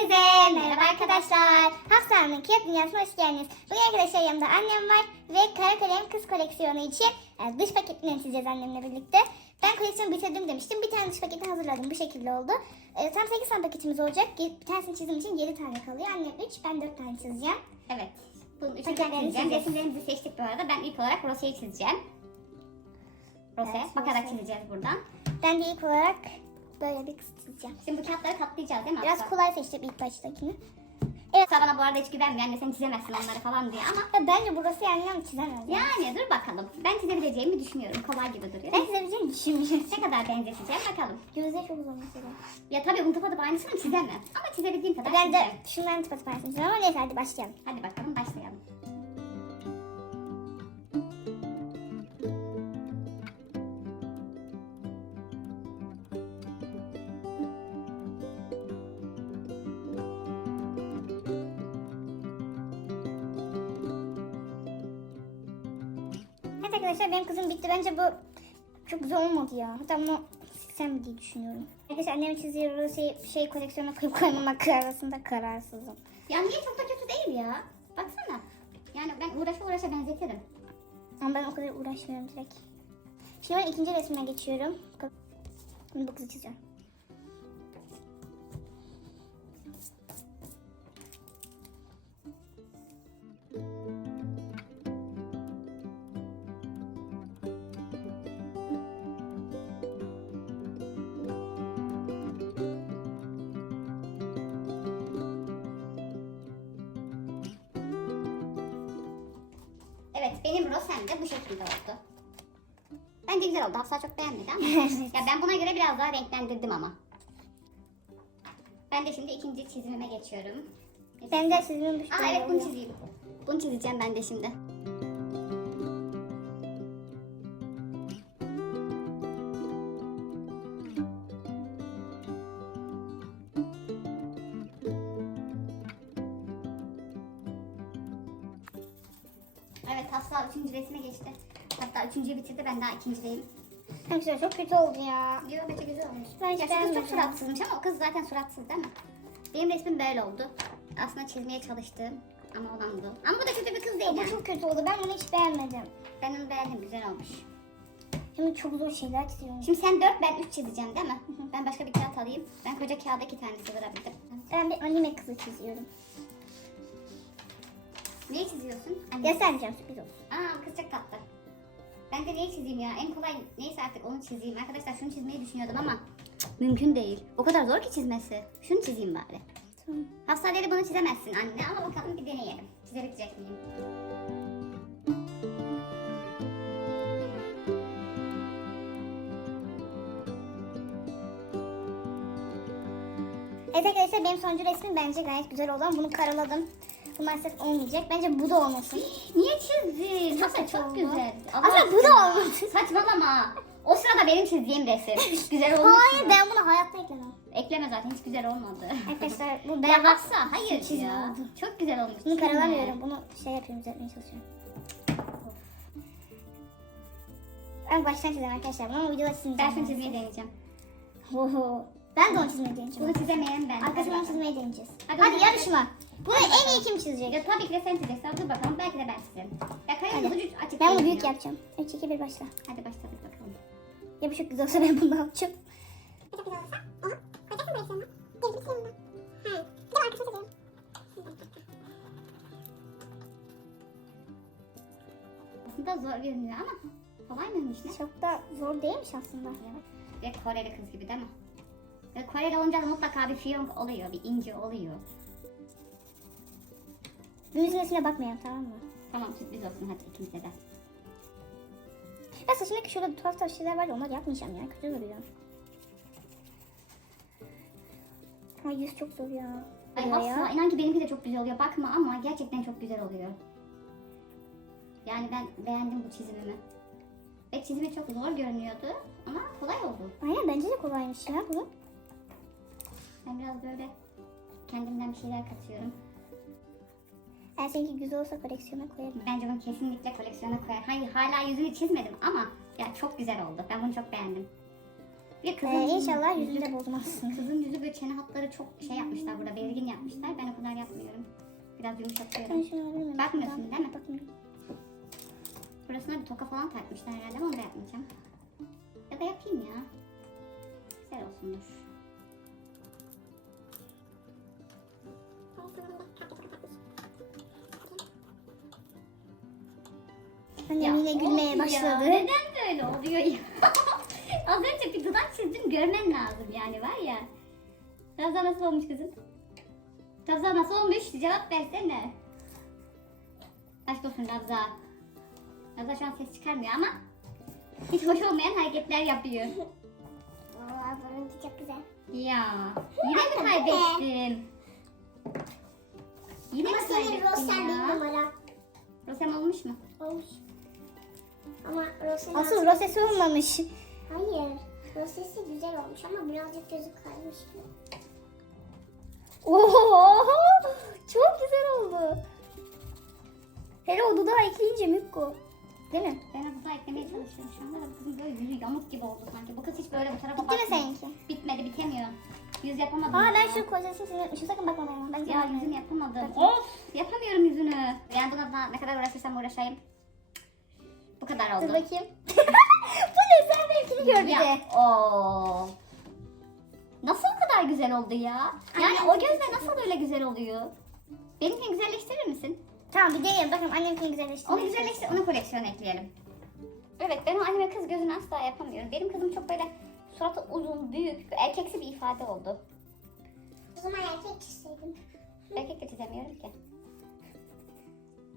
Hepinize merhaba arkadaşlar. Hafsanın Kağıt Dünyası'na hoş geldiniz. Bugün arkadaşlar yanımda annem var ve kara kalem kız koleksiyonu için e, dış paketini çizeceğiz annemle birlikte. Ben koleksiyonu bitirdim demiştim. Bir tane dış paketi hazırladım. Bu şekilde oldu. E, tam 8 tane paketimiz olacak. Bir tanesini çizdiğim için 7 tane kalıyor. Annem 3, ben 4 tane çizeceğim. Evet. Bunun üçünü çizeceğim. Resimlerimizi seçtik bu arada. Ben ilk olarak Rose'yi çizeceğim. Rose. Evet, Bakarak Rose. çizeceğiz buradan. Ben de ilk olarak böyle bir çizeceğim. Şimdi bu kağıtları katlayacağız değil mi? Biraz kolay seçtim ilk baştakini. Aslı bana bu arada hiç güvenmiyor. Anne sen çizemezsin onları falan diye ama Ya bence burası annem çizemez. ya. yani dur bakalım. Ben çizebileceğimi düşünüyorum. Kolay gibi duruyor. Ben çizebileceğimi düşünmüyorum. ne kadar benzeteceğim bakalım. Gözleri çok uzun mesela. Ya tabii bunu tıpatıp aynısını çizemem. Ama çizebildiğim kadar Ben de çizeceğim. şundan tıpa tıpa çizeceğim ama neyse hadi başlayalım. Hadi bakalım başlayalım. Arkadaşlar benim kızım bitti. Bence bu çok güzel olmadı ya. Hatta bunu silsem diye düşünüyorum. Arkadaşlar annemin çizdiği Rose'yi şey koleksiyona koyup koymamak arasında kararsızım. Ya niye çok da kötü değil ya? Baksana. Yani ben uğraşa uğraşa benzetirim. Ama ben o kadar uğraşmıyorum direkt. Şimdi ben ikinci resmine geçiyorum. Şimdi bu kızı çizeceğim. Benim Rosem de bu şekilde oldu. Bence güzel oldu. Hafsa çok beğenmedi ama. ya ben buna göre biraz daha renklendirdim ama. Ben de şimdi ikinci çizimime geçiyorum. Ben de çizimim Aa evet bunu çizeyim. Bunu çizeceğim ben de şimdi. Hafsa üçüncü resme geçti. Hatta üçüncüyü bitirdi ben daha ikincideyim. Arkadaşlar çok kötü oldu ya. Yok bence güzel olmuş. Ben hiç kız beğenmedim. çok suratsızmış ama o kız zaten suratsız değil mi? Benim resmim böyle oldu. Aslında çizmeye çalıştım ama olan bu. Ama bu da kötü bir kız değil Bu yani. çok kötü oldu. Ben bunu hiç beğenmedim. Ben onu beğendim güzel olmuş. Şimdi çok zor şeyler çiziyorum. Şimdi sen 4 ben 3 çizeceğim değil mi? Ben başka bir kağıt alayım. Ben koca kağıda iki tane sığdırabildim. Ben bir anime kızı çiziyorum. Neyi çiziyorsun? Anne. Göstermeyeceğim sürpriz olsun. Aa çok tatlı. Ben de neyi çizeyim ya? En kolay neyse artık onu çizeyim. Arkadaşlar şunu çizmeyi düşünüyordum ama cık, mümkün değil. O kadar zor ki çizmesi. Şunu çizeyim bari. Tamam. Hafsa dedi bunu çizemezsin anne ama bakalım bir deneyelim. Çizebilecek miyim? Evet arkadaşlar benim sonuncu resmim bence gayet güzel olan. Bunu karaladım. Bu maalesef olmayacak. Bence bu da olmasın. Niye çizdin? Kötü çok oldu. güzel. Aslında bu da olmasın. Saçmalama. O sırada benim çizdiğim resim. güzel olmuş. Hayır ben bunu hayatta eklemem. Ekleme zaten hiç güzel olmadı. Arkadaşlar bu ben ya Hafsa hayır çizim ya. oldu. Çok güzel olmuş. Bunu karalamıyorum. Bunu şey yapıyorum düzeltmeye çalışıyorum. Ben baştan çizeceğim arkadaşlar. Ama videoda çizmeyeceğim. Ben şunu çizmeyi deneyeceğim. Oho. Ben de onu çizmeyi deneyeceğim. Bunu çizemeyen ben. Hadi çizmeyi deneyeceğiz. Hadi Hadi, yarışma. Bunu en iyi kim çizecek? Ya tabii ki de sen çizeceksin. Dur bakalım belki de ben çizerim. Ya kalemin Hadi. ucu açık Ben bunu büyük ya. yapacağım. 3 2 1 başla. Hadi başladık bakalım. Ya bu çok güzel olsa ben bunu yapacağım. Aslında zor görünüyor ama kolay mıymış ne? Çok da zor değilmiş aslında. Evet. Ve Koreli kız gibi değil mi? Ve Koreli olunca da mutlaka bir fiyonk oluyor, bir ince oluyor. Bunun resmine bakmayalım tamam mı? Tamam sürpriz olsun hadi ikimize de. Ya saçındaki şurada tuhaf tuhaf şeyler var ya onları yapmayacağım ya. Kötü duruyor. Ay yüz çok zor ya. Ay Oluyor ya. Hafsa inan ki benimki de çok güzel oluyor. Bakma ama gerçekten çok güzel oluyor. Yani ben beğendim bu çizimimi. Ve çizimi çok zor görünüyordu ama kolay oldu. Aynen bence de kolaymış ya bu. Ben biraz böyle kendimden bir şeyler katıyorum. Eğer seninki güzel olsa koleksiyona koyarım. Bence bunu kesinlikle koleksiyona koyar. Hayır hala yüzünü çizmedim ama ya çok güzel oldu. Ben bunu çok beğendim. Ve kızın, Ee, inşallah yüzünü de bozmazsın. Kızın yüzü böyle çene hatları çok şey yapmışlar burada. Belirgin yapmışlar. Ben o kadar yapmıyorum. Biraz yumuşatıyorum. Ben şunu? Bakmıyorsun değil mi? Bakmıyorum. Burasına bir toka falan takmışlar herhalde ama onu da yapmayacağım. Ya da yapayım ya. Güzel olsundur. Annem yine gülmeye başladı. Ya, neden böyle oluyor ya? Az önce bir dudak çizdim görmen lazım yani var ya. Ravza nasıl olmuş kızım? Ravza nasıl olmuş? Cevap versene. Aşk olsun Ravza. Ravza şu an ses çıkarmıyor ama hiç hoş olmayan hareketler yapıyor. Valla bununki çok güzel. Ya yine mi kaybettim? Yine mi kaybettim ya? Rosem olmuş mu? Olmuş. Ama Rose'nin Asıl Rosesi olmamış. Hayır. Prosesi güzel olmuş ama birazcık gözü kaymış. Oho! Çok güzel oldu. Hele o dudağı ekleyince Mükko. Değil mi? Ben hatta eklemeye çalışıyorum şu anda da bu kızın böyle yüzü yamuk gibi oldu sanki. Bu kız hiç böyle bu tarafa Bitti mi bakmıyor. seninki? Bitmedi bitemiyor. Yüz yapamadım. Aa ya. ben şu kozesini silmemişim. Sakın bakma bana. Ben Ya yüzünü yapamadım. Of yapamıyorum yüzünü. Yani buna da ne kadar uğraşırsam uğraşayım. Kadar oldu. Dur bakayım. Bu ne? Sen benimkini gör bir de. oo. Nasıl o kadar güzel oldu ya? Yani Annem- o gözle nasıl öyle güzel oluyor? Benimkini güzelleştirir misin? Tamam bir deneyelim. Bakalım annemkini güzelleştirmeye Onu güzelleştir, onu koleksiyona ekleyelim. Evet, ben o anime kız gözünü asla yapamıyorum. Benim kızım çok böyle suratı uzun, büyük, erkeksi bir ifade oldu. O zaman erkek çizseydim. Erkek de çizemiyorum ki.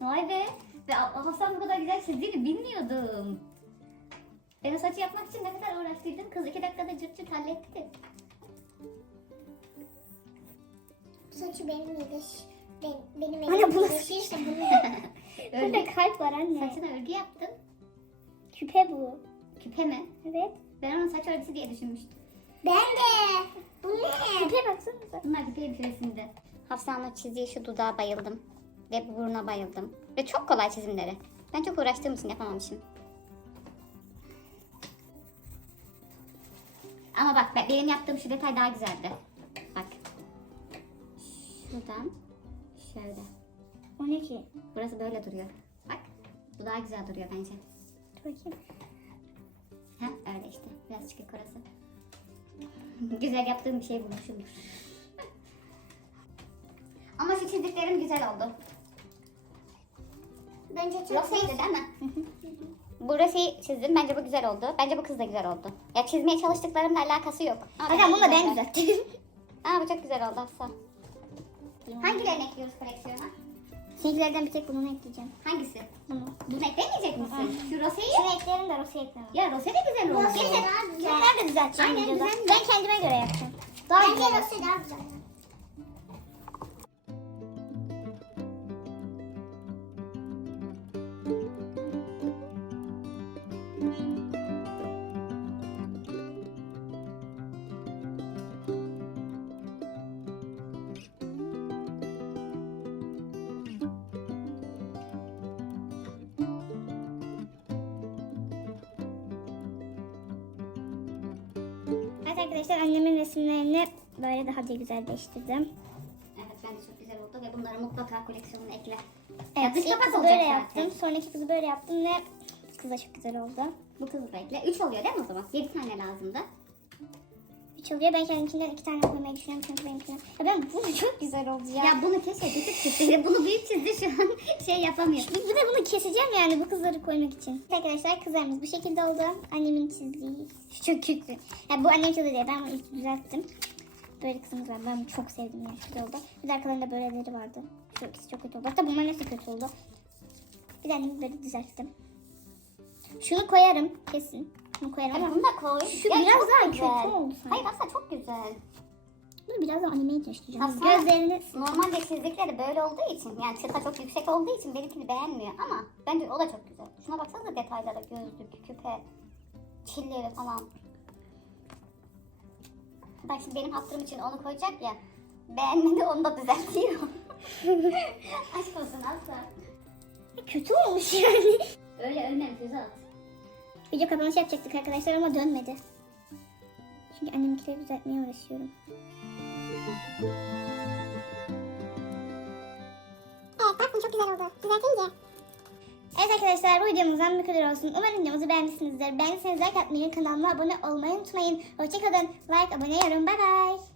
Vay be! Ve Hasan bu kadar güzel çizdiğini bilmiyordum. Ben o saçı yapmak için ne kadar uğraştıydım. Kız iki dakikada cırt cırt halletti. Saçı benim yedi. Ben, benim Anne, elim bu nasıl- yeşilse bunu Burada kalp var anne. Saçına örgü yaptım. Küpe bu. Küpe mi? Evet. Ben onun saç örgüsü diye düşünmüştüm. Ben de. Bu ne? Küpe baksanıza. Bunlar küpenin küresinde. Hafsa'nın çizdiği şu dudağa bayıldım. Ve bu buruna bayıldım. Ve çok kolay çizimleri. Ben çok uğraştığım için yapamamışım. Ama bak be- benim yaptığım şu detay daha güzeldi. Bak. Şuradan şöyle. O ne ki? Burası böyle duruyor. Bak. Bu daha güzel duruyor bence. Dur bakayım. Ha öyle işte. Biraz çıkık orası. güzel yaptığım bir şey bulmuşumdur. Ama şu çizdiklerim güzel oldu. Bence çok Rosa'ydı değil mi? bu Rosa'yı çizdim. Bence bu güzel oldu. Bence bu kız da güzel oldu. Ya çizmeye çalıştıklarımla alakası yok. Ama Hocam bence bunu da ben güzel. düzelttim. Aa bu çok güzel oldu Hafsa. Hangilerini ekliyoruz koleksiyona? Seninkilerden bir tek bunu ekleyeceğim. Hangisi? Bunu. Bunu eklemeyecek misin? Şu Rosa'yı? Şunu ekleyelim de Rosa'yı ekleyelim. Ya Rose de güzel oldu. Rose daha güzel. Nerede düzelteceğim Aynen, videoda? güzel. Ben kendime göre yapacağım. Daha Bence güzel. Daha güzel. Evet arkadaşlar annemin resimlerini böyle daha da güzelleştirdim. Evet bence çok güzel oldu ve bunları mutlaka koleksiyonuna ekle. Evet, Ya ilk kızı böyle zaten. yaptım. Sonraki kızı böyle yaptım ve kız da çok güzel oldu. Bu kızı da ekle. 3 oluyor değil mi o zaman? 7 tane lazımdı. Üç oluyor. Ben kendimkinden iki tane koymayı düşünüyorum çünkü benimkinden. Ya ben bu çok güzel oldu ya. Ya bunu keşke küçük çizseydi. Bunu büyük çizdi şu an şey yapamıyor. Bir, bir de bunu keseceğim yani bu kızları koymak için. Arkadaşlar kızlarımız bu şekilde oldu. Annemin çizdiği çok kötü. Ya bu annem çizdi diye ben bunu düzelttim. Böyle kızımız var. Ben çok sevdim yani. Güzel oldu. Bir de arkalarında böyleleri vardı. Şu ikisi çok kötü oldu. Hatta bunların hepsi kötü oldu. Bir annemi böyle düzelttim. Şunu koyarım kesin. Şunu koyarım ama bunu da koy. Şu Ya biraz daha güzel. kötü oldu sanki. Hayır aslında çok güzel. bunu biraz daha animeye dönüştüreceğim. Aslında- Gözlerini Normalde çizdikleri böyle olduğu için yani çıta çok yüksek olduğu için benimkini beğenmiyor ama bence o da çok güzel. Şuna baksanıza detaylara gözlük, küpe, çilleri falan. Bak şimdi benim hatırım için onu koyacak ya. Beğenmedi onu da düzeltiyor. Aşk olsun Asla. kötü olmuş yani. Öyle ölmem füze at. Video kapanışı yapacaktık arkadaşlar ama dönmedi. Çünkü anneminkileri düzeltmeye uğraşıyorum. Evet bak bu çok güzel oldu. Düzeltince. Evet arkadaşlar bu videomuzdan bu kadar olsun. Umarım videomuzu beğenmişsinizdir. Beğendiyseniz like atmayı, kanalıma abone olmayı unutmayın. Hoşçakalın. Like, abone, yorum. Bye bye.